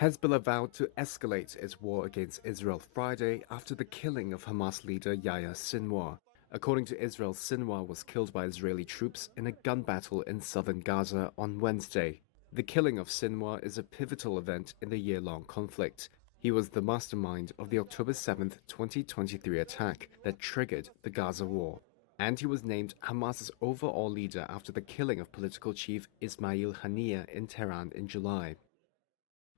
Hezbollah vowed to escalate its war against Israel Friday after the killing of Hamas leader Yahya Sinwar. According to Israel, Sinwar was killed by Israeli troops in a gun battle in southern Gaza on Wednesday. The killing of Sinwar is a pivotal event in the year-long conflict. He was the mastermind of the October 7, 2023 attack that triggered the Gaza war. And he was named Hamas's overall leader after the killing of political chief Ismail Haniyeh in Tehran in July.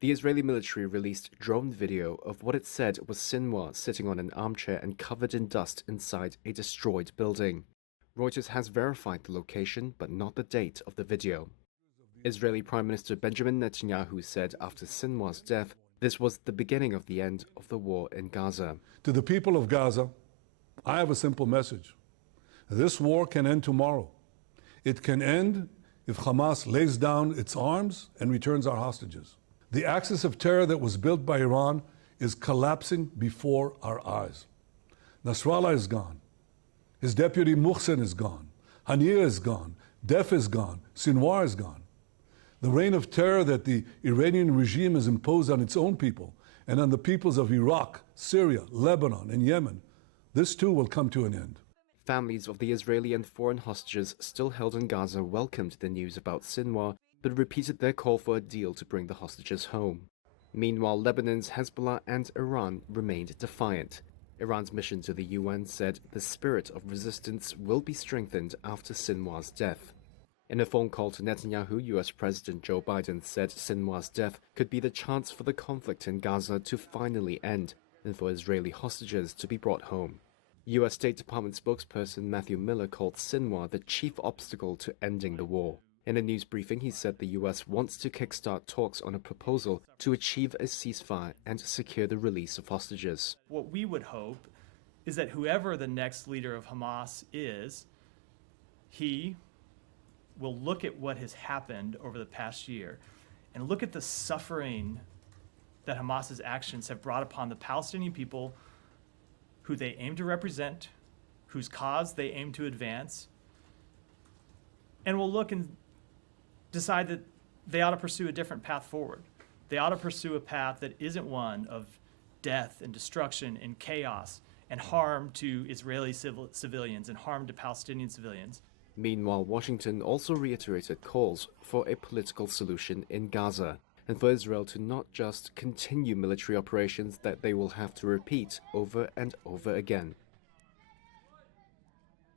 The Israeli military released drone video of what it said was Sinwar sitting on an armchair and covered in dust inside a destroyed building. Reuters has verified the location but not the date of the video. Israeli Prime Minister Benjamin Netanyahu said after Sinwar's death, this was the beginning of the end of the war in Gaza. To the people of Gaza, I have a simple message. This war can end tomorrow. It can end if Hamas lays down its arms and returns our hostages. The axis of terror that was built by Iran is collapsing before our eyes. Nasrallah is gone. His deputy Muhsin is gone. Haniyeh is gone. Def is gone. Sinwar is gone. The reign of terror that the Iranian regime has imposed on its own people and on the peoples of Iraq, Syria, Lebanon, and Yemen, this too will come to an end. Families of the Israeli and foreign hostages still held in Gaza welcomed the news about Sinwar, but repeated their call for a deal to bring the hostages home. Meanwhile, Lebanon's Hezbollah and Iran remained defiant. Iran's mission to the UN said the spirit of resistance will be strengthened after Sinwar's death. In a phone call to Netanyahu, US President Joe Biden said Sinwar's death could be the chance for the conflict in Gaza to finally end and for Israeli hostages to be brought home. US State Department spokesperson Matthew Miller called Sinwar the chief obstacle to ending the war. In a news briefing, he said the US wants to kickstart talks on a proposal to achieve a ceasefire and secure the release of hostages. What we would hope is that whoever the next leader of Hamas is, he will look at what has happened over the past year and look at the suffering that Hamas's actions have brought upon the Palestinian people who they aim to represent, whose cause they aim to advance, and will look and decide that they ought to pursue a different path forward. They ought to pursue a path that isn't one of death and destruction and chaos and harm to Israeli civilians and harm to Palestinian civilians. Meanwhile, Washington also reiterated calls for a political solution in Gaza and for Israel to not just continue military operations that they will have to repeat over and over again.